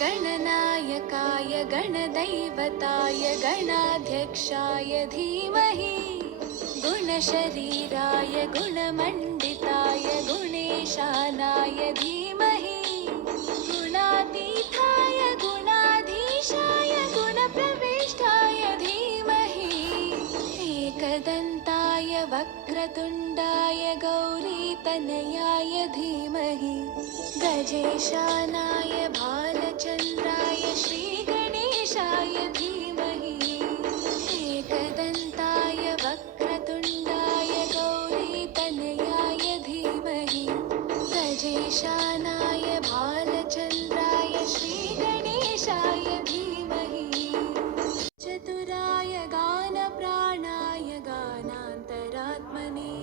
गणनायकाय गणदैवताय गणाध्यक्षाय धीमहि गुणशरीराय गुणमण्डिताय गुणेशानाय धीमहि गुणातीताय गुणाधीशाय गुणप्रविष्टाय धीमहि एकदन्ताय वक्रतुण्डाय गौरीतनयाय धीमहि गजेशानाय भालचन्द्राय श्रीगणेशाय धीमहि एकदन्ताय वक्रतुण्डाय गौरीतनयाय धीमहि गजेशानाय भालचन्द्राय श्रीगणेशाय धीमहि चतुराय गानप्राणाय गानान्तरात्मने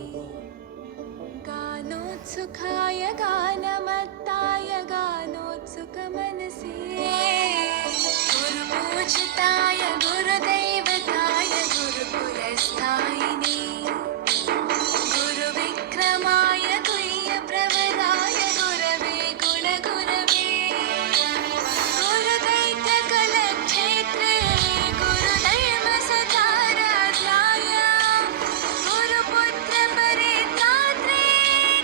गानोत्सुकाय गानमत्ताय गानोत्सुकमनसे गुरुपूजिताय गुरुदैवताय गुरुकुलस्थायिने गुरुविक्रमाय गुह्यप्रवराय गुरवे गुणगुरवे गुरुदैत्यकलक्षेत्रे गुरुदैवसदाराध्याय गुरुपुत्रपरित्रात्रे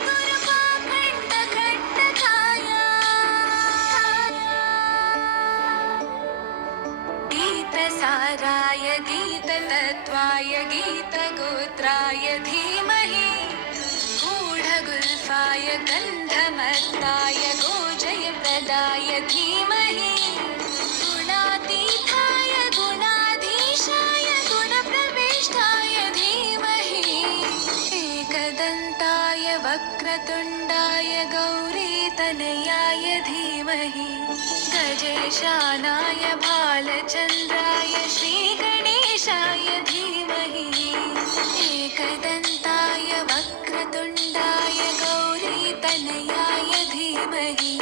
गुरुपाखण्डखण्डकाय गीतसाराय गीततत्त्वाय गीतगोत्राय धीमहि गूढगुल्फाय गन्धमत्ताय गोजयप्रदाय धीमहि गुणातीताय गुणाधीशाय गुणप्रविष्टाय धीमहि एकदन्ताय वक्रतुण्डाय गौरीतनयाय धीमहि गजेशानाय भालचन्द्राय श्रीगणेशाय धीमहि एकदन्ताय वक्रतुण्डाय गौरीतनयाय धीमहि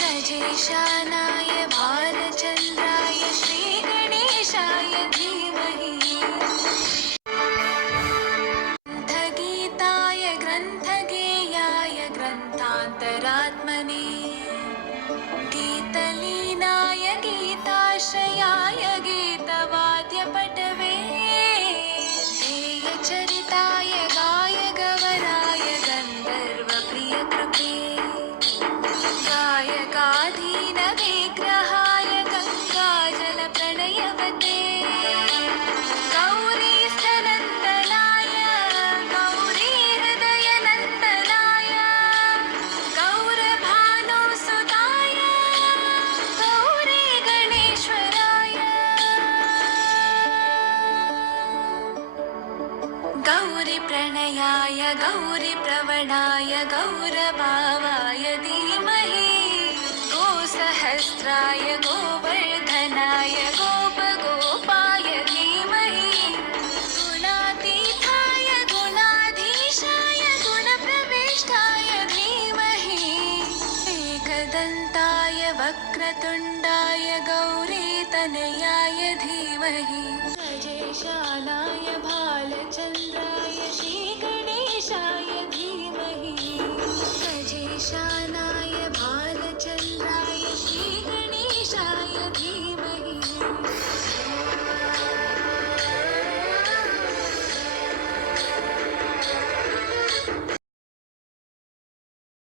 गजेशानाय भालचन्द्राय श्रीगणेशाय धीमहि ग्रन्थगीताय ग्रन्थगेयाय ग्रन्थान्तरात्मने गीतलीनाय गीताश्रयाय गीतवाद्यपटवे ध्येयचरिताय गायगवराय गन्धर्वप्रियकृते गायकाधीनविग्रहाय गङ्गाजलप्रणयवते गौरीस्थनन्दनाय गौरीहृदयनन्दनाय गौरभानुसुताय गौरी गणेश्वराय गौरीप्रणयाय गौरीप्रवणाय गौरभावाय धीमहि गोसहस्राय गोवर्धनाय गोपगोपाय धीमहि गुणातीताय गुणाधीशाय गुणप्रविष्टाय धीमहि एकदन्ताय वक्रतुण्डाय गौरीतनयाय धीमहि गजेशानाय भालचन्द्राय श्रीगणेशाय धीमहि गजेशानाय